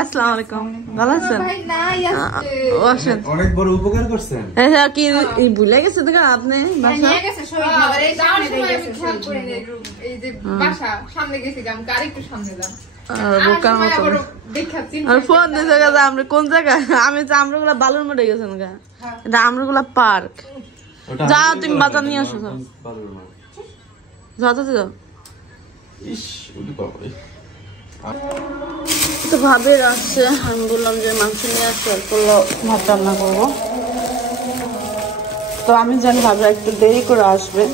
আসসালামু আলাইকুম, ভালো আছেন? অনেক বড় উপকার করছেন। হ্যাঁ, কি ভুলে গেছে তো আপনি? ফোন আমরা কোন জায়গায়? আমি তো আমরাগুলা বালুর মধ্যে গেছেন গা, এটা আমরাগুলা পার্ক। যা তুমি বাজার নিয়ে আসো, যাও যাও। তো ভাবে আসছে, আমি বললাম যে মাংস নিয়ে আসছে, করলো ভাত রান্না করবো। তো আমি জানি ভাবরা একটু দেরি করে আসবে,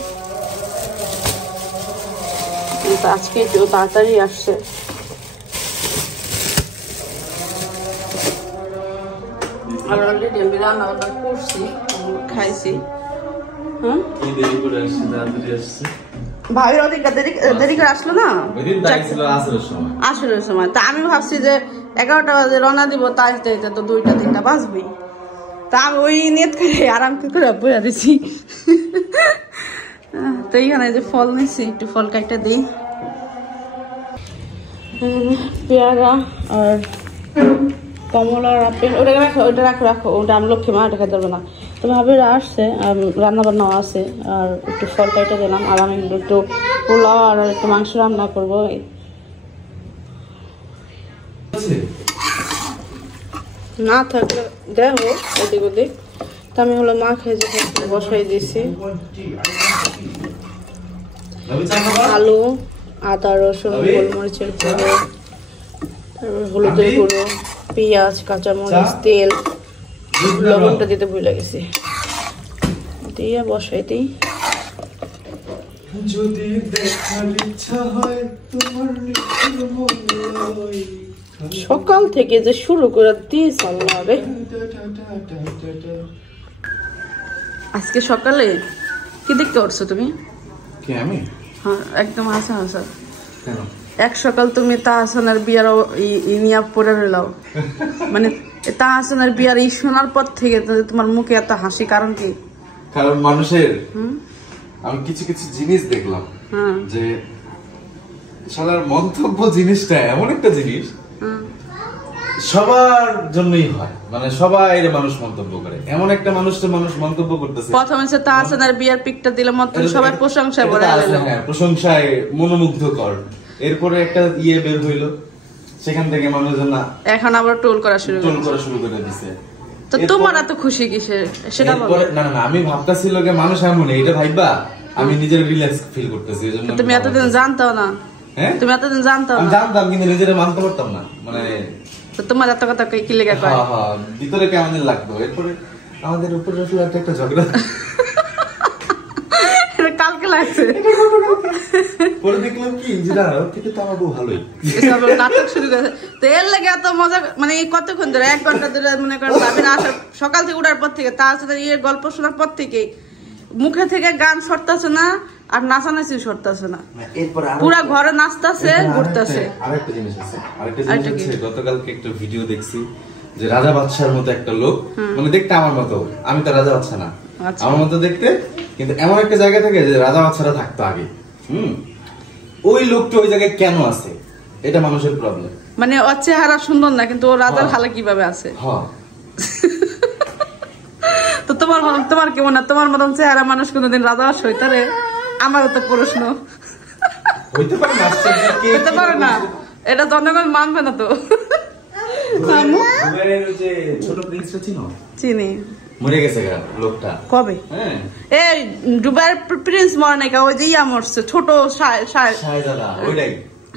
কিন্তু আজকে একটু তাড়াতাড়ি আসছে। আর অলরেডি আমি রান্না বান্না করছি, খাইছি। ভাবির অধিক দেরি করে আসলো না আসরের সময়। তা আমি ভাবছি যে 11টা বাজে রওনা দিব, তা আসতে তো 2টা-3টা বাজবেই। তা আমি ওই নিয়ত করে আরাম করে বইয়া দিছি। তো এইখানে যে ফল নিচ্ছি, একটু ফল কাটটা দিই। পেয়ারা আর কমলা আর আপেল, ওটা রাখো, ওটা রাখো রাখো, ওটা আমি লক্ষ্মী মা, ওটা খেতে পারবে না। তো ভাবিরা আসছে, রান্না বান্নাও আছে, আর একটু ফল কাইটা দিলাম। আর আমি একটু পোলাও আর একটু মাংস রান্না করবো। না থাকলে দেখো ওদিক ওদিক। তো আমি হলো মা খেয়ে বসাই দিয়েছি। আলু, আদা, রসুন, গোলমরিচের গুঁড়ো, তারপর হলুদের গুঁড়ো, পেঁয়াজ, কাঁচামরিচ, তেল, লবণটা দিতে ভুলে গেছি, দিয়ে বসাই দিই। যদি দেখার ইচ্ছা হয় তোমার সকাল থেকে যে শুরু করে দিস আল্লাহ রে। আজকে সকালে কি দেখতে পারছো তুমি? কি আমি? হ্যাঁ, একদম হাসা হাসা। এক সকাল তুমি তাহসানের বিয়ার ইনিয়া পড়ে রইলাও। মানে তাহসানের বিয়ার এই শোনার পর থেকে তোমার মুখে এত হাসি, কারণ কি? কারণ মানুষের আমি কিছু কিছু জিনিস দেখলাম যে শালার মন্তব্য জিনিসটা এমন একটা জিনিস সবার জন্যই হয়, মানে সবাই মানুষ মন্তব্য করে। এমন একটা মানুষকে মানুষ মন্তব্য করতেছে। প্রথমে সে তাহসানের বিয়ার পিকটা দিলে মত সবাই প্রশংসা করে, হ্যাঁ প্রশংসায় মনোমুগ্ধকর। এরপরে একটা বের হইলো, সেখান থেকে মানুষজন এখন আবার ট্রোল করা শুরু করে দিছে। তো তোমার এত খুশি কিসের সেটা বলো। না না, আমি ভাবতাছিল যে মানুষ এমন, এটা ভাইবা আমি নিজের রিল্যাক্স ফিল করতেছি। এজন্য তুমি এতদিন জানতাও না? হ্যাঁ, তুমি এতদিন জানতাও না? আমি জানতাম, কিন্তু নিজেরে মানতে পারতাম না। মানে তো তোমার এত কথা কি লেগে কয়? হ্যাঁ হ্যাঁ, ভিতরে কেমন লাগতো। এরপরে আমাদের উপরে একটা ঝগড়া কালকে লাগছে, পরে দেখলাম কি যে না, কিন্তু তো আমার বউ ভালোই নাটক শুরু করেছে। তো এর লাগে এত মজা, মানে কতক্ষণ ধরে 1 ঘন্টা ধরে মনে করেন ভাবি না আসার, সকাল থেকে উঠার পর থেকে তার সাথে গল্প শোনার পর থেকে মুখে থেকে গান সরতেছে না, আর নাচানাচি সরতেছে না, পুরা ঘরে নাচতেছে, ঘুরতেছে। আরেকটা জিনিস আছে, গতকালকে একটা ভিডিও দেখছি যে রাজা বাদশার মতো একটা লোক, মানে দেখতে আমার মতো, আমি তো রাজা বাদশা না, আমার মতো দেখতে, কিন্তু এমন একটা জায়গা থেকে যে রাজা বাদশারা থাকতো আগে। ওই লোকটা ওই জায়গায় কেন আছে, এটা মানুষের প্রবলেম। মানে ওর চেহারা সুন্দর না, কিন্তু ও রাজার হালে কিভাবে আছে? তো তোমার কেমন না? তোমার মতন চেহারা মানুষ কোনোদিন রাজা হইতে পারে? আমারও তো প্রশ্ন। হইতে পারে না, এটা জনগণ মানবে না তো। চিনি, মরে গেছে লোকটা কবে? এই দুবাইয়ের প্রিন্স মরে নাই, ওই যে ইয়া মরছে, ছোট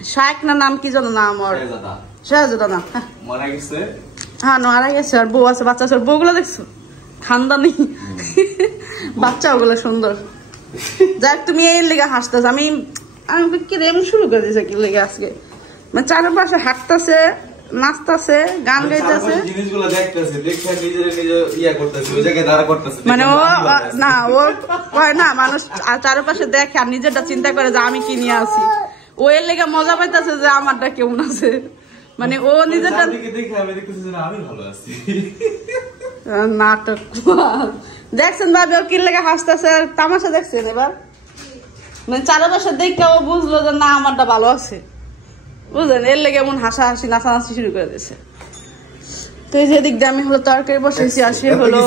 শায়েক না, নাম কি জানো না আমার? শাহজাদা না, মারা গেছে। হ্যাঁ মারা গেছে, আর বউ আছে, বাচ্চা আছে। বউগুলো দেখছো খানদানি বাচ্চা, ওগুলো সুন্দর। যাক, তুমি এই লেগে হাসতেছ, আমি কি এমন শুরু করে দিয়েছে কি লেগে আজকে, মানে চারপাশে হাঁটতেছে, নাচতেছে, গান গাইতেছে, মানে ও না, ও কয় না মানুষ চারপাশে দেখে আর নিজেরটা চিন্তা করে যে আমি কি নিয়ে আসি। ও এর লেগে মজা পাইতেছে যে আমারটা কেমন আছে, মানে ও নিজেরটা নাটক দেখছেন ভাবে, ও কি লেগে হাসতেছে, তামাশা দেখছেন। এবার মানে চারপাশে দেখে ও বুঝলো যে না আমারটা ভালো আছে, বুঝলেন, এর লেগে এমন হাসাহাসি নাচানাচি শুরু করে দিয়েছে। তো এই যে দিক দিয়ে আমি হলো তরকারি বসেছি, আসি হলো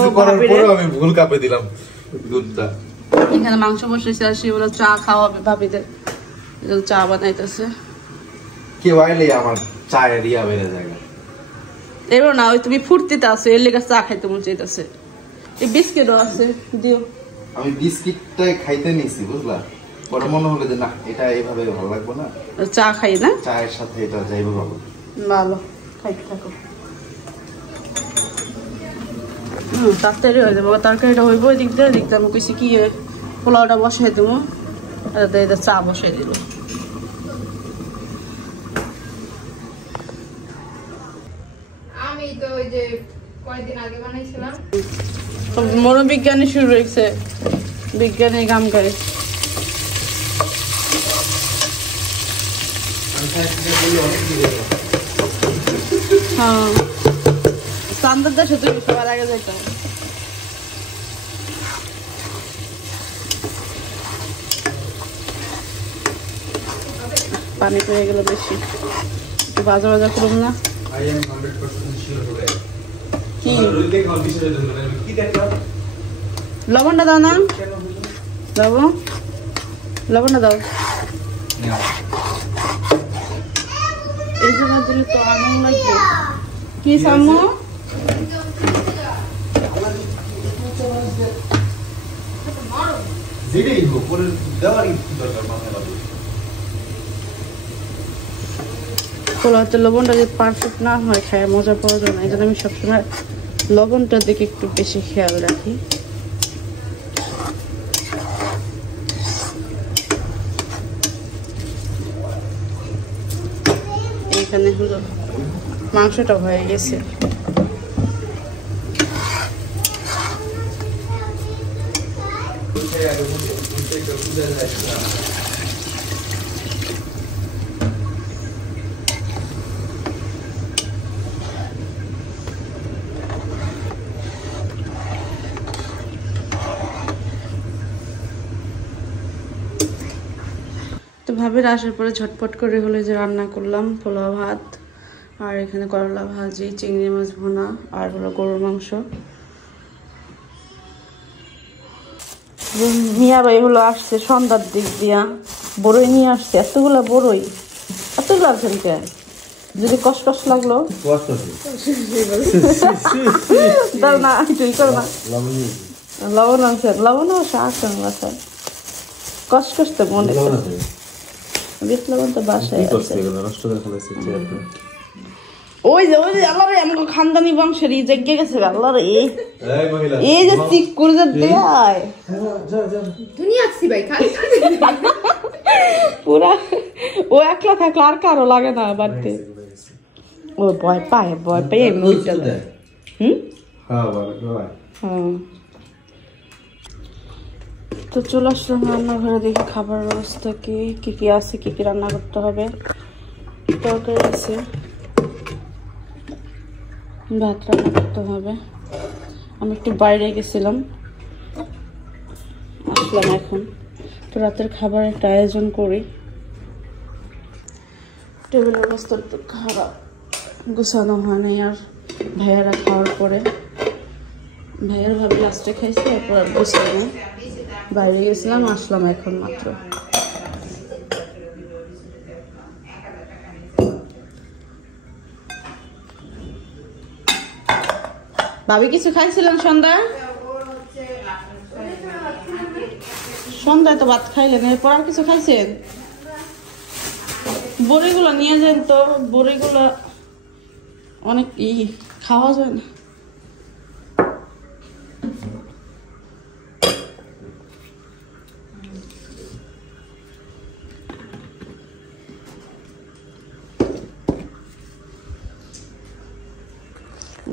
আমি ভুল কাপে দিলাম দুধটা। এখানে মাংস বসেছি, আসি হলো চা খাওয়াবে ভাবিদের, চা বানাইতেছে। কেউ আইলে আমার চায়ের ইয়া বেড়ে যায়। এরও না, ওই তুমি ফুর্তিতে আছো, এর লেগে চা খাইতে মন চাইতেছে। এই বিস্কিটও আছে, দিও। আমি বিস্কিটটাই খাইতে নিছি, বুঝলা? পরে মনে হলো যে না, এটা এইভাবে ভালো লাগবে না, চা খাই না, চায়ের সাথে এটা যাইবে ভালো। ভালো, খাইতে থাকো। তাড়াতাড়ি হয়ে যাবো, তরকারিটা হইব। ওই দিক দিয়ে দিকতে আমি কইছি কি পোলাওটা বসাই দেবো, চা বসাই দিল। আমি তো ওই যে কয়েকদিন আগে বানাইছিলাম। মনোবিজ্ঞানী শুরু হয়েছে, বিজ্ঞানী কাম করে। হ্যাঁ, চান্দার দেশে তুই সবার আগে যাইতাম। পানি পেয়ে গেল বেশি, একটু ভাজা ভাজা করুন না। লবণটা দাও না, লবণটা দাও। এই জন্য দিলে তো আনন্দ লাগবে। কি সামু পোলাওতে লবণটা যদি পারফেক্ট না হয় খায় মজা পাওয়া যায় না। এই জন্য আমি সবসময় লবণটার দিকে একটু বেশি খেয়াল রাখি। এইখানে হলো মাংসটা হয়ে গেছে। তো ভাবির আসার পরে ঝটপট করে হলো যে রান্না করলাম পোলাও ভাত, আর এখানে করলা ভাজি, চিংড়ি মাছ ভুনা, আর হলো গরুর মাংস। মিয়া ভাই হলো আসছে সন্ধ্যার দিক দিয়া, বড়ই নিয়ে আসছে। এতগুলা বড়ই, এতগুলা ফেলতে যদি কষ্ট লাগলো না, তুই কর না। লবণ আছে, লবণ আছে বাসায়, কষ্ট মনে ওই যে আল্লাহ রে আমাকে খানদানি বংশের ই জেগে গেছে আল্লাহ রে। এই যে চিক করে যে দেয় পুরা, ও একলা থাকলে আর কারো লাগে না বাড়িতে। ও ভয় পায় এমনি। তো চলে আসলাম রান্নাঘরে, দেখি খাবার ব্যবস্থা কি আছে, কি রান্না করতে হবে। তরকারি আছে, ভাত রান্না করতে হবে। আমি একটু বাইরে গেছিলাম, আসলাম এখন। তো রাতের খাবারের একটা আয়োজন করি। টেবিলের অবস্থা একটু খারাপ, গুছানো হয় নাই। আর ভাইয়ারা খাওয়ার পরে, ভাইয়ার ভাবি লাস্টে খাইছে, তারপর আর গুছানো। বাইরে গেছিলাম, আসলাম এখন মাত্র। ভাবি কিছু খাইছিলেন সন্ধ্যায়? সন্ধ্যায় তো ভাত খাইলেন, এরপর আর কিছু খাইছেন? বড়িগুলো নিয়ে যান তো, বড়িগুলো অনেক খাওয়া যায় না।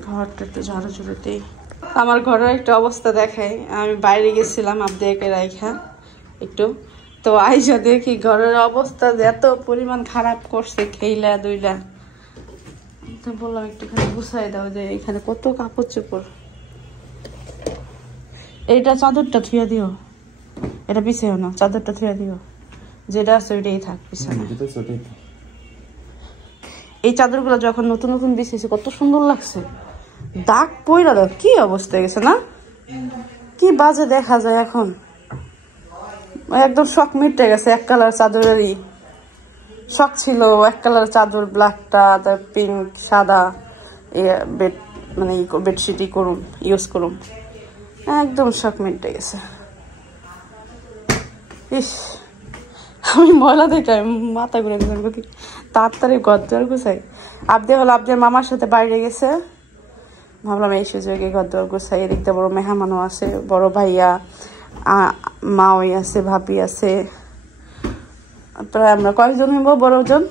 ঘরটা একটু ঝাড়ু ঝুড়োতেই আমার ঘরের একটা অবস্থা দেখাই। আমি বাইরে গেছিলাম আবদিয়াকে রাইখা একটু, তো আইসা দেখি ঘরের অবস্থা এত পরিমাণ খারাপ করছে, খেইলা দুইলা। তো বললাম একটুখানি গুছাই দাও, যে এখানে কত কাপড় চোপড়। এইটা চাদরটা ধুয়ে দিও, এটা পিছিয়েও না, চাদরটা ধুয়ে দিও। যেটা আছে ওইটাই থাক পিছনে। এই চাদরগুলো যখন নতুন নতুন বিছিয়েছে কত সুন্দর লাগছে, দাগ পইরা দাও কি অবস্থা গেছে না, কি বাজে দেখা যায় এখন, একদম শখ মিটে গেছে। এক কালার চাদরেরই শখ ছিল, এক কালার চাদর ব্ল্যাকটা, তার পিঙ্ক সাদা বেড মানে বেডশিটই করুম ইউজ করুম, একদম শখ মিটে গেছে। ইস আমি ময়লা দেখে মাথা ঘুরে গেলাম, তাড়াতাড়ি ঘর-দুয়ার গুছাই। আবদে হলো আবদের মামার সাথে বাইরে গেছে, ভাবলাম এই সুযোগে ঘর-দুয়ার গুছাই। এদিকটা বড় মেহমানও আছে, বড় ভাইয়া মাওই আছে, ভাবি আছে, প্রায় আমরা কয়েকজন হইব বড়জন,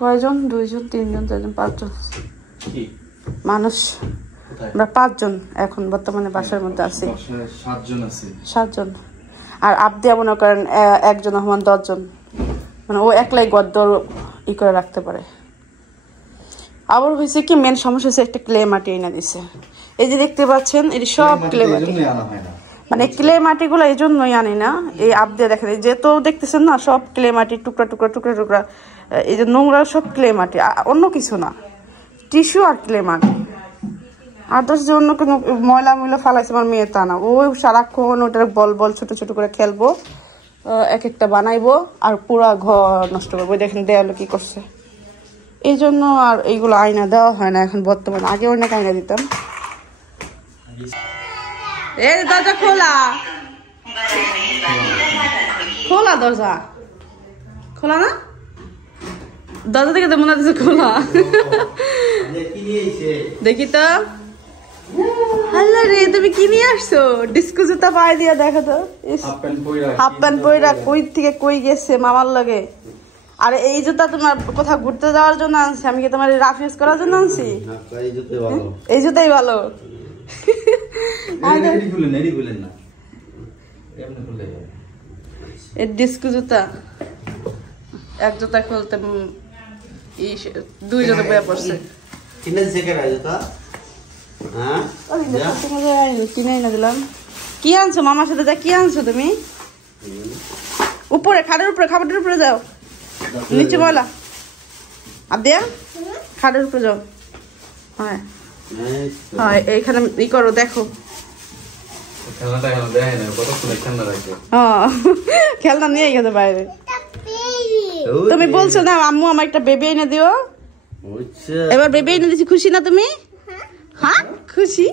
কয়জন 2 জন 3 জন 4 জন 5 জন মানুষ, আমরা 5 জন এখন বর্তমানে বাসার মধ্যে আছি। 7 জন। আর আবদে মনে করেন 1 জন হমান 10 জন, মানে ও একলাই গদ্দর ই করে রাখতে পারে। আবার হয়েছে কি মেন সমস্যা হচ্ছে একটা ক্লে মাটি এনে দিছে, এই যে দেখতে পাচ্ছেন এটি সব ক্লে মাটি, মানে ক্লে মাটিগুলো এই জন্যই আনি না। এই আবদে দেখেন যে তো দেখতেছেন না সব ক্লে মাটি টুকরা টুকরা টুকরা টুকরা, এই যে নোংরা সব ক্লে মাটি, অন্য কিছু না, টিস্যু আর ক্লে মাটি। আর 10 জন অন্য কোনো ময়লা ময়লা ফালাইছে আমার মেয়ে তা না, ওই সারাক্ষণ ওটার বল বল ছোট ছোট করে খেলবো, এক একটা বানাইবো আর পুরা ঘর নষ্ট করবো। দেখেন দেয়ালে কি করছে, এই জন্য আর এইগুলো আয়না দেওয়া হয় না এখন বর্তমানে, আগে অনেক আয়না দিতাম। এই দরজা খোলা, খোলা দরজা খোলা না, দরজা থেকে তো মনে হচ্ছে খোলা। দেখি তো, আল্লাহ রে তুমি কি নিয়ে আসছো, ডিস্কো জুতা পায়ে দিয়া দেখো তো, হাফ প্যান্ট পইরা কই থেকে কই গেছে মামার লাগে। আর এই জুতা তোমার কোথাও ঘুরতে যাওয়ার জন্য আনছি, আমি কি তোমার রাফ ইউজ করার জন্য আনছি? এই জুতাই ভালো। ডিস্কো জুতা, এক জুতা খুলতে 2 জনে বয়ে পড়ছে। কিনে এনে দিলাম। কি আনছো মামার সাথে, যা কি আনছো তুমি? উপরে খাটের উপরে, খাবারের উপরে যাও, নিচে ময়লা। আদিয়া খাটের উপরে যাও, হ্যাঁ হ্যাঁ এইখানে ই করো, দেখো খেলনা নিয়ে গেছে বাইরে। তুমি বলছো না আম্মু আমার একটা বেবি এনে দিও, এবার বেবি এনে দিচ্ছি, খুশি না তুমি? হ্যাঁ খুশি,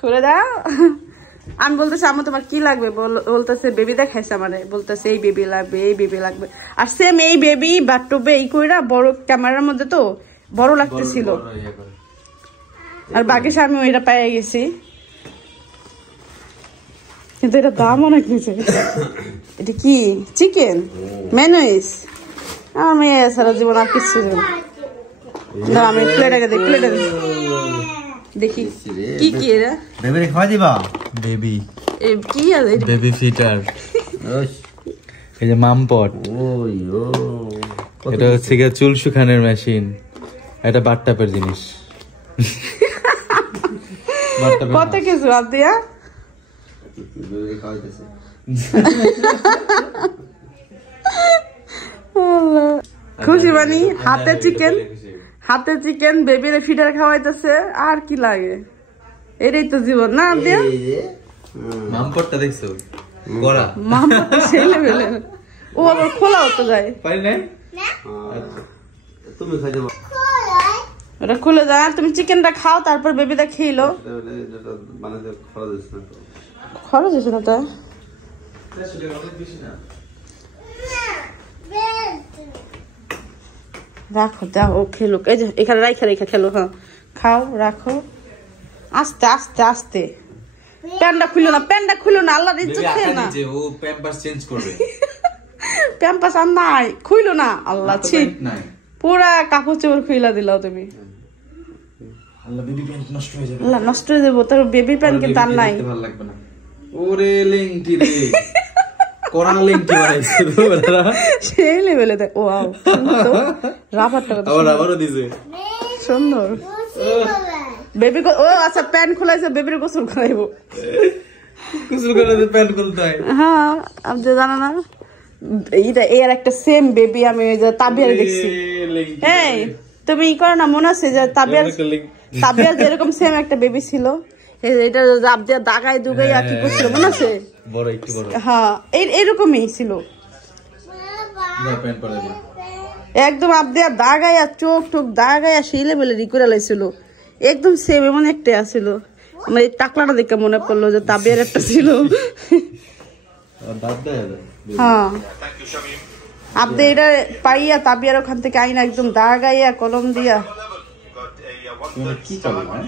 খুলে দাও। আমি বলতেছি আম্মু তোমার কি লাগবে, বলতেছে বেবি দেখাইছে আমারে, বলতেছে এই বেবি লাগবে এই বেবি লাগবে। আর সেম এই বেবি বাথটবে এই কইরা বড় ক্যামেরার মধ্যে তো বড় লাগতেছিল, আর বাকি আমি ওইটা পেয়ে গেছি, কিন্তু এটা দাম অনেক নিচে। এটা কি চিকেন মেনুইস, আমার মেয়ে সারা জীবন আর কিছু না। আমি প্লেটাকে দেখি, প্লেটা দেখি কি কি এরা বেবি রে খাওয়া দিবা, বেবি এ কি আছে, বেবি ফিটার, এই যে মাম পট, এটা হচ্ছে গিয়ে চুল শুকানোর মেশিন, এটা বাথটাবের জিনিস। কত কিছু আদিয়া খুশি বানি, হাতে চিকেন বেবির ফিডার খাওয়াইতেছে, আর কি লাগে, এটাই তো জীবন না আদিয়া। মামপটটা দেখছো গড়া, মামপটটা সেই লেভেলের, ও আবার খোলা হতে যায়, পারি নাই তুমি খাইতে ওটা খুলে যায়। তুমি চিকেনটা খাও, তারপর বেবিটা খেলো, খরচ হয়েছে না তো। রাখো দাও, ও খেলুক, এই যে এখানে রাইখা রেখা খেলো, হ্যাঁ খাও রাখো, আস্তে আস্তে আস্তে। প্যান্টটা খুলো না, আল্লাহর ইজ্জত খেয়ে না, ও প্যাম্পাস চেঞ্জ করবে, প্যাম্পাস আর নাই, খুইলো না, আল্লাহ ছি, পুরা কাপড় চোপড় খুইলা দিলাও তুমি, আল্লাহ বেবি প্যান্ট নষ্ট হয়ে যাবে, আল্লাহ নষ্ট হয়ে যাবে, তোর বেবি প্যান্ট কিন্তু আর নাই। ভালো লাগবে না, ওরে লেংটি রে, কোরা লেংটি বানাইছে তোরা, সেই লেভেলে দেখ, ওয়াও তো রাবারটা কত আবার রাবারও দিছে, সুন্দর। বেবি ও আচ্ছা প্যান্ট খোলাইছে, বেবির গোসল করাইবো, গোসল করে প্যান্ট খুলতে হয়, হ্যাঁ আপনি জানা না, এর একটা সেম বেবি আমি ওই যে তাবিয়ারে দেখছি। এই তুমি ই করো না, মনে আছে যে তাবিয়ার যেরকম সেম একটা বেবি ছিল, এটা জাপ দিয়ে দাগাই দুগাই আর কি করছিল, মনে আছে? হ্যাঁ এরকমই ছিল একদম, আবদিয়া দাগাইয়া চোখ টোক দাগাইয়া সেই লেভেলের করে লাইছিল, একদম সেম এমন একটা আসছিল। আমার এই টাকলাটা দেখে মনে পড়লো যে তাবিয়ার একটা ছিল। হ্যাঁ আপনি এটা পাইয়া তাবিয়ার ওখান থেকে আইনা একদম দাগাইয়া কলম দিয়া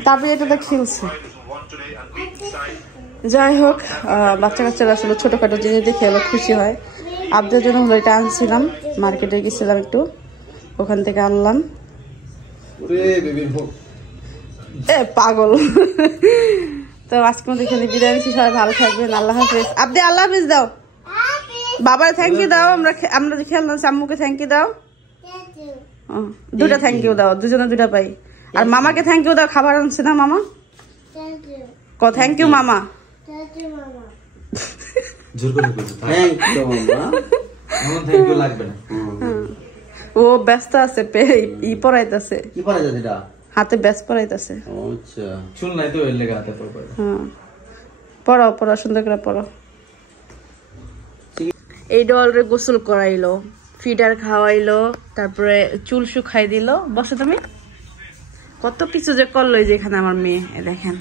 তাবিয়া এটা খেলছে। যাই হোক, বাচ্চা কাচ্চারা আসলে ছোটখাটো জিনিস দেখে হলো খুশি হয়। আপনাদের জন্য হলো এটা আনছিলাম, মার্কেটে গেছিলাম একটু, ওখান থেকে আনলাম। পাগল। তো আজকে মধ্যে এখানে বিদায় নিচ্ছি, সবাই ভালো থাকবেন, আল্লাহ হাফেজ। আপনি আল্লাহ হাফেজ দাও, বাবার থ্যাংক ইউ দাও, আমরা যে খেললাম আম্মুকে থ্যাংক ইউ দাও, দুটা থ্যাংক ইউ দাও, দুজনে দুটা পাই। আর মামাকে থ্যাংক ইউ দাও, খাবার আনছে না মামা, ক থ্যাংক ইউ মামা। ও ব্যস্ত আছে, ই পড়াইতেছে, হাতে ব্যাস পড়াইতেছে। পড়াও পড়াও, সুন্দর করে পড়ো। এই ডলরে গোসল করাইলো, ফিডার খাওয়াইলো, তারপরে চুল শুকাই দিল। বসো তুমি, কত কিছু যে করলো যে এখানে আমার মেয়ে, দেখেন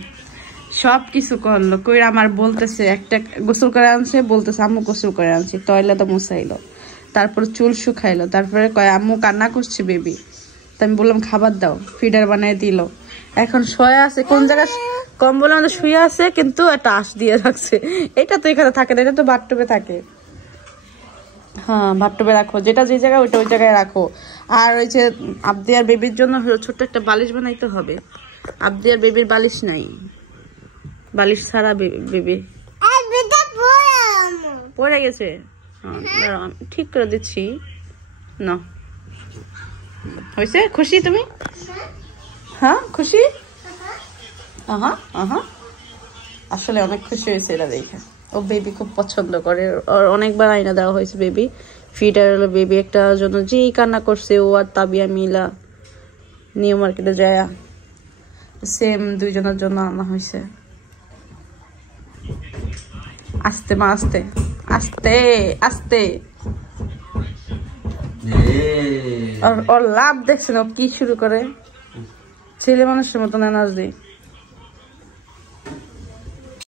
সব কিছু করলো। কই আমার বলতেছে একটা গোসল করে আনছে, বলতেছে আম্মু গোসল করে আনছি, টয়লেটে মুছাইলো, তারপর চুল শুকাইলো, তারপরে কয় আম্মু কান্না করছে বেবি, তো আমি বললাম খাবার দাও, ফিডার বানিয়ে দিল। এখন শুয়ে আছে কোন জায়গায়, কম্বলের মধ্যে শুয়ে আছে, কিন্তু একটা আঁশ দিয়ে রাখছে। এটা তো এখানে থাকে না, এটা তো বাথটবে থাকে। হ্যাঁ বাথটবে রাখো, যেটা যে জায়গায় ওইটা ওই জায়গায় রাখো। আর ওই যে আবদিয়ার বেবির জন্য ছোট্ট একটা বালিশ বানাইতে হবে, আবদিয়ার বেবির বালিশ নাই, বালিশ ছাড়া বেবি পড়ে গেছে। ঠিক করে দিচ্ছি না, হয়েছে? খুশি তুমি? হ্যাঁ খুশি? আহা আহা, আসলে অনেক খুশি হয়েছে এটা দেখে। ও বেবি খুব পছন্দ করে, ওর অনেকবার আইনা দেওয়া হয়েছে বেবি ফিডার হলো, বেবি একটা জন্য যেই কান্না করছে, ও আর তাবিয়া মিলা নিউ মার্কেটে যায় সেম দুইজনের জন্য আনা হয়েছে। আস্তে মা আস্তে আস্তে আস্তে, ওর লাভ দেখছেন ও কি শুরু করে, ছেলে মানুষের মতন নাচ দেয়।